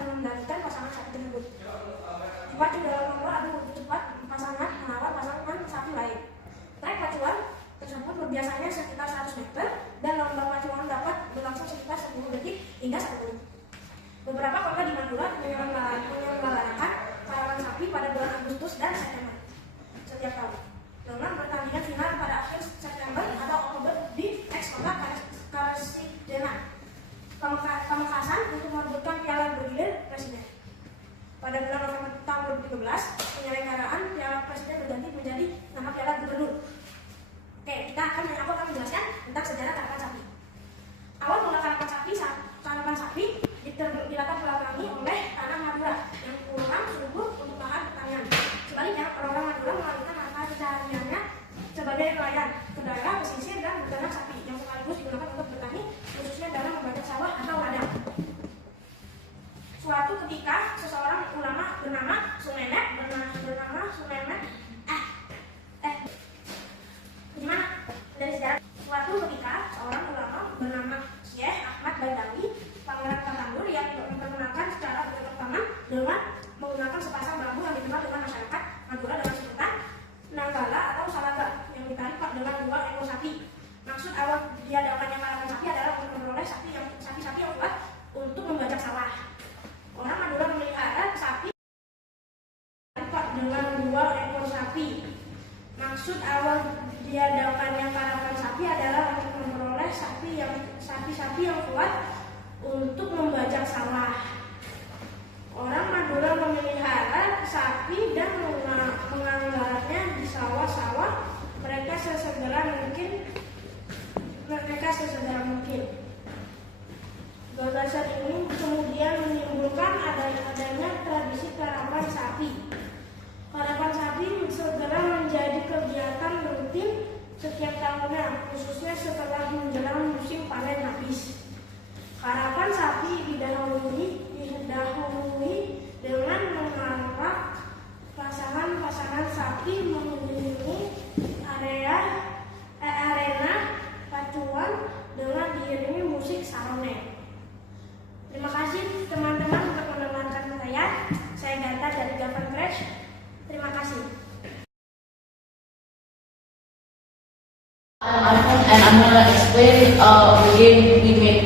mengendalikan pasangan sapi tersebut. Dipacu dalam lomba adu cepat pasangan melawan pasangan sapi lain. Trek pacuan tersebut biasanya sekitar 100 meter dan lomba pacuan dapat berlangsung sekitar 10 detik hingga 1 menit. Beberapa kota di Madura menyelenggarakan balapan sapi pada bulan Agustus dan September setiap tahun, dengan pertandingan final pada akhir September atau Oktober di ex-kota Karsidena, Pamekasan untuk merebutkan piala bergilir presiden. Pada bulan November tahun 2013, penyelenggaraan piala presiden berganti menjadi nama piala gubernur. Oke, aku akan menjelaskan tentang sejarah karapan sapi. Awal mula karapan sapi dilatar belakangi oleh tanah Madura yang kurang subur untuk lahan pertanian. Sebaliknya, orang-orang Madura mengalihkan mata pencahariannya sebagai nelayan ke daerah pesisir dan beternak sapi yang sekaligus digunakan untuk bertani, khususnya dalam membajak sawah atau ladang. Suatu ketika, seseorang ulama bernama Sumenet Suatu ketika, seorang ulama bernama Syekh Ahmad Baidawi, Pangeran Katandur, yang memperkenalkan secara bertentangan dengan menggunakan sepasang bambu yang dikenal dengan masyarakat Madura dengan sebutan nanggala atau salaga yang ditarik dengan 2 ekor sapi. Maksud awal diadakannya karapan sapi adalah untuk memperoleh sapi-sapi yang kuat untuk membajak sawah. Orang Madura memelihara sapi dengan 2 ekor sapi. Maksud awal diadakannya karapan sapi adalah untuk memperoleh sapi-sapi yang kuat untuk membajak sawah. Orang Madura memelihara sapi dan menganggaranya di sawah-sawah mereka sesegera mungkin. Gagasan ini kemudian menimbulkan adanya tradisi karapan sapi. Karapan sapi segera menjadi kegiatan rutin setiap tahunnya, khususnya setelah menjelang musim panen habis. Karapan sapi didahului dengan mengarak pasangan sapi mengelilingi arena pacuan dengan diiringi musik sarone. Terima kasih teman-teman untuk mendengarkan saya. Saya Gata dari Gavan Crash. Terima kasih. And I'm gonna explain the game we made.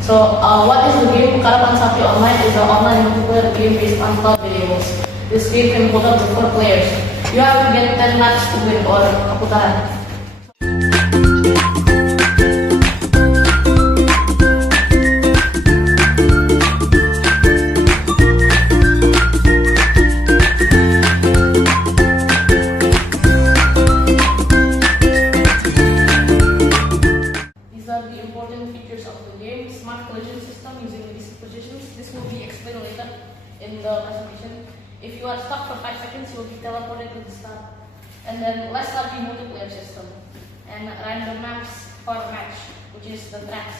So, what is the game? Karapan Sapi Online is an online multiplayer game based on cloud variables. This game can hold up to 4 players. You have to get 10 laps to win or kaputaran. This will be explained later in the presentation. If you are stuck for 5 seconds, you will be teleported to the start. And then let's start the multiplayer system. And random maps for match, which is the tracks.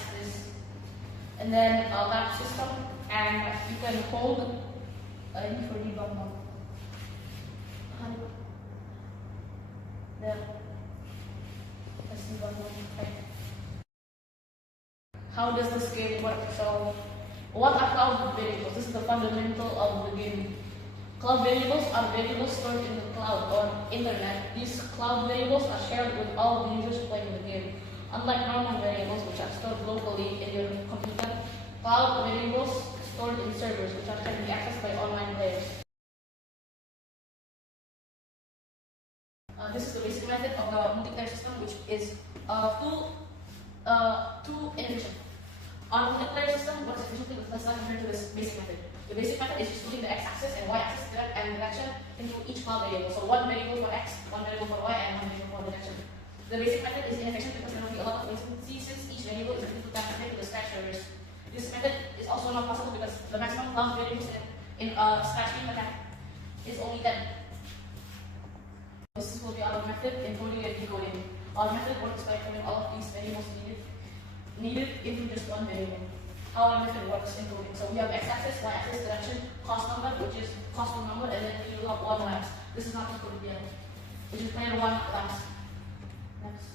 And then a map system, and you can hold for the bump. There. That's the bump. How does this game work? So, what are cloud variables? This is the fundamental of the game. Cloud variables are variables stored in the cloud or internet. These cloud variables are shared with all the users playing the game. Unlike normal variables, which are stored locally in your computer, cloud variables stored in servers, which can be accessed by online players. This is the basic method of the multiplayer system, which is two inefficient. Our multiplayer system works efficiently with less time compared to this basic method. The basic method is just putting the x-axis and y-axis and direction into each cloud variable. So one variable for x, one variable for y, and one variable for direction. The basic method is inefficient because there will be a lot of latency since each variable is going to transmit to the Scratch servers. This method is also not possible because the maximum cloud variables in Scratch game attack is only 10. This will be our method encoding and decoding. Our method works by turning all of these variables needed into just one variable. How our method works encoding. So we have x-axis, y-axis, direction, cost number, which is cost per number, and then we look up 1 laps. This is not encoded yet. Which is player 1 laps. Next.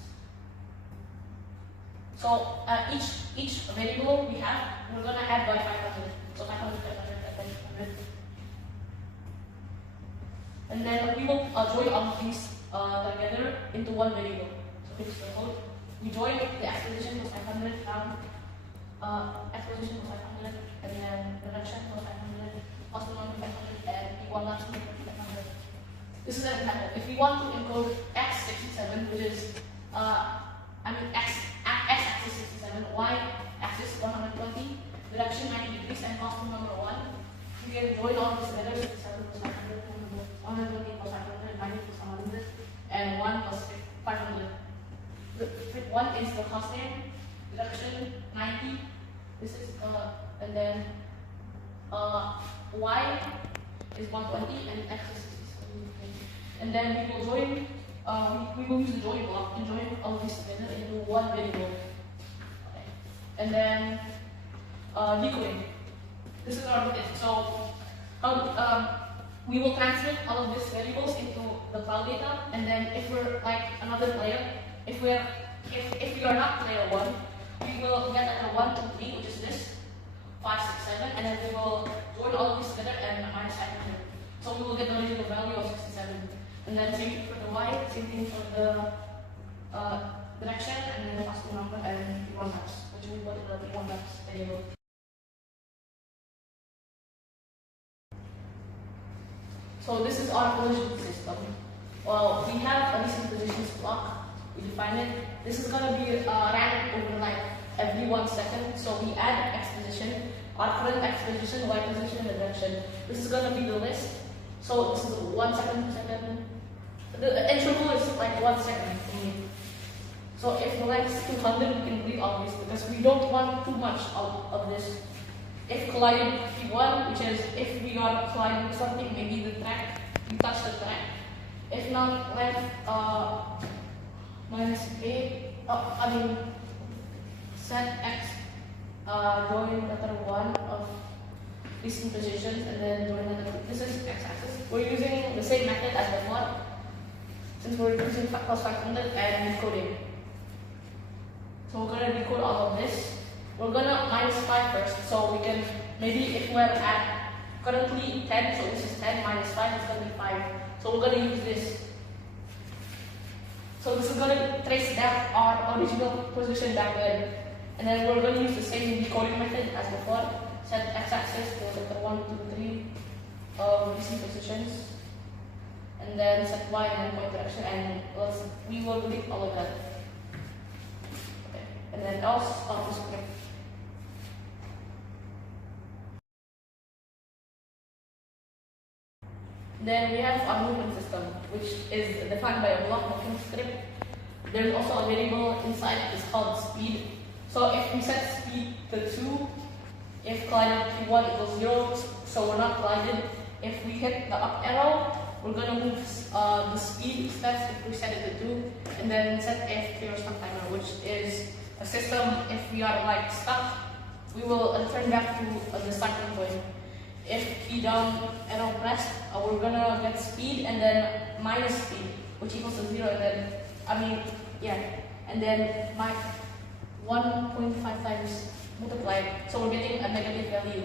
So each variable we have, we're gonna add by 500. So 500, 500, 500. and then we will join all of these together into one variable. So finish the code. We join the x position plus 500 from x position plus 500, and then reduction plus 500, plus 500, and p1 last 500. This is an example. If we want to encode x67, which is x-axis 67, y-axis 120, direction 90 degrees, and constant number 1, we can join all these together. 67 plus 500, 120 plus 500, 90 plus 100, and 1 plus 500. The 1 is the constant, direction 90. This is and then y is 120 and x is 67. And then we will join. We will use the join block and join all of these together into one variable. Okay. And then decoding. This is our method. So we will transmit all of these variables into the cloud data, and then if we're like another player, if we are not player 1, we will get another 1, 2, 3, which is this 5, 6, 7, and then we will join all of these together and minus 500. So we will get the original value of 67. And then same thing for the y, same thing for the direction, and then the possible number and p1 maps, which we put in the p1 maps variable. So this is our collision system. Well, we have a decent positions block. We define it. This is gonna be ran over like every 1 second. So we add x position, our current x position, y position, and direction. This is gonna be the list. So this is 1 second, 2 seconds. The interval is like 1 second. So if the length is 200, we can delete all this because we don't want too much of this. If collided P1, which is if we are colliding with something, maybe the track, we touch the track. If not, length minus 8, set x, join letter 1 of these two positions, and then join letter 2. This is x-axis. We're using the same method as before, since we're using plus 500 and decoding. So we're gonna decode all of this. We're gonna minus 5 first, so we can, maybe if we're at currently 10, so this is 10 minus 5, it's gonna be 5. So we're gonna use this. So this is gonna trace back our original position back then. And then we're gonna use the same decoding method as before. Set x-axis to letter 1, 2, 3 of these positions. And then set y and point direction, and we will delete all of that. Okay. And then else of the script. Then we have our movement system, which is defined by a block booking script. There's also a variable inside, it's called speed. So if we set speed to 2, if collided P1 equals 0, so we're not collided. If we hit the up arrow, we're gonna move the speed steps if we set it to 2, and then set if clear stop timer, which is a system if we are like stuck, we will return back to the starting point. If key down arrow pressed, we're gonna get speed and then minus speed, which equals to 0, and then and then my 1.5 times multiplied, so we're getting a negative value.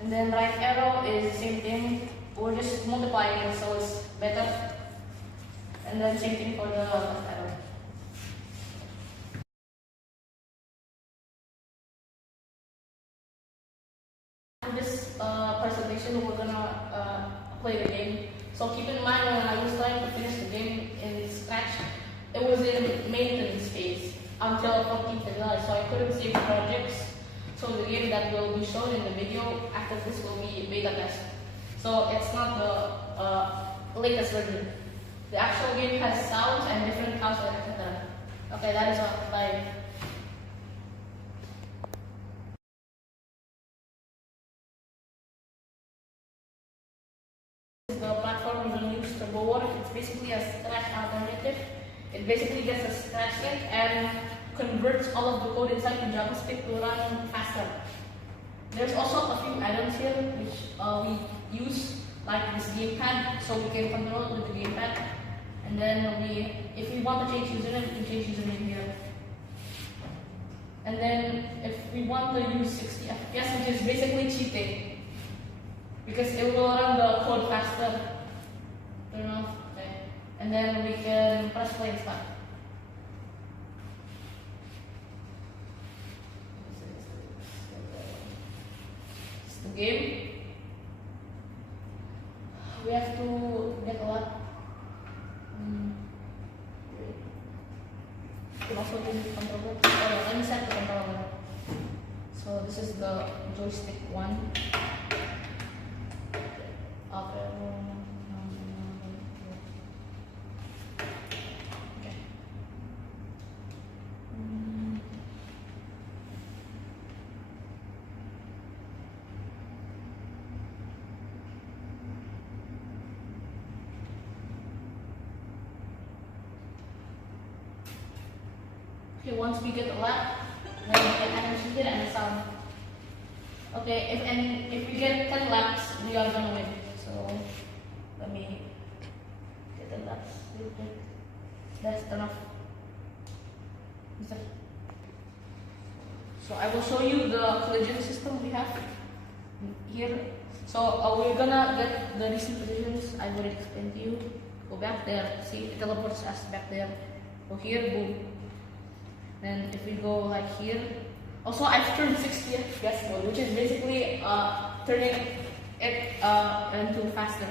And then right arrow is the same thing, we're just multiplying it, so it's better. And then same thing for the left arrow. In this presentation, we're gonna play the game. So keep in mind, when I was trying to finish the game in Scratch, it was in maintenance phase until 14th of July, so I couldn't save projects. So the game that will be shown in the video after this will be beta test. So it's not the latest version. The actual game has sounds and different counts and etc. Okay, that is all. Bye. The platform we're going to use TurboWarp. It's basically a Scratch alternative. It basically gets a Scratch kit and converts all of the code inside to JavaScript to run faster. There's also a few add-ons here which we use, like this gamepad, so we can control it with the gamepad. And then if we want to change username, we can change username here. And then if we want to use 60 FPS, which is basically cheating, because it will run the code faster. Turn off. Okay. And then we can press play and start. It's the game. We have to get a lot. You can also do the controller. Oh yeah, let me set the controller. So this is the joystick one. Okay. Okay. Okay, once we get the lap, then we get animation here and sound. Okay, if we get 10 laps, we are gonna win. So let me get the laps real quick. That's enough. So I will show you the collision system we have here. So we're gonna get the recent positions I already explained to you. Go back there. See, it teleports us back there. Go here, boom. Then if we go like here, also I've turned 60 FPS mode, which is basically turning it into faster.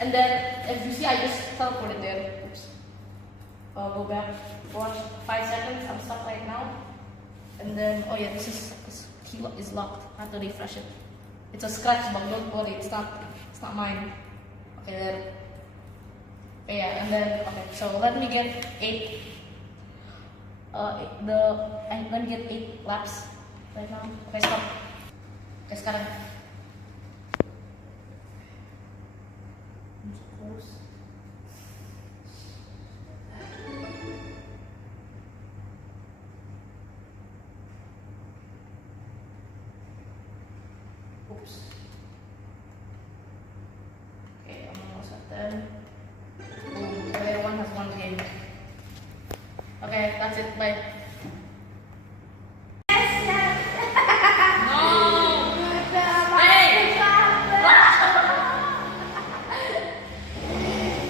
And then if you see, I just teleported there. Oops. Go back. Watch 5 seconds. I'm stuck right now. And then this key is locked. I have to refresh it. It's a scratch, but don't worry, it's not mine. Okay, there. Yeah, and then so let me get 8. Let me get 8 laps right now. Okay, stop. Okay, sekarang. Oops. Okay, I'm almost at 10. Boom. Everyone has one game. Okay, that's it. Bye.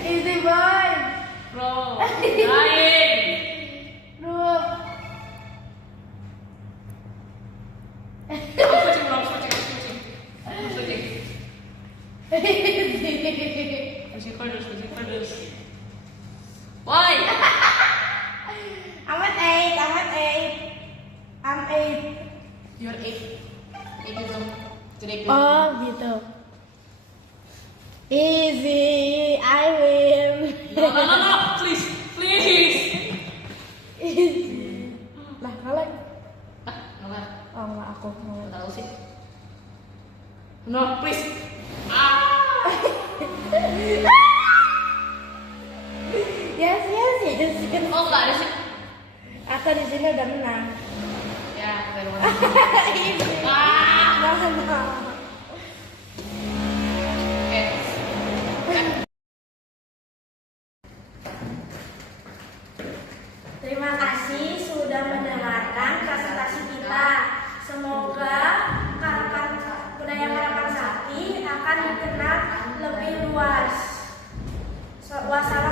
Easy boy. Bro, dying. Bro. I'm switching. Pushing furthest. Why? I'm at 8. I'm 8. You're 8. 8 gitu. Jadi Oh gitu. Easy, I win. No, please. Easy. Lah kalian? Enggak. Oh enggak, aku mau. Tahu sih. No, please. Yes. Oh, enggak ada sih. Atau di sini udah menang. Ya, dari mana? Easy. Nah. Oke. Terima kasih sudah mendengarkan presentasi kita. Semoga budaya Karapan Sakti akan dikenal lebih luas. Wassalamualaikum.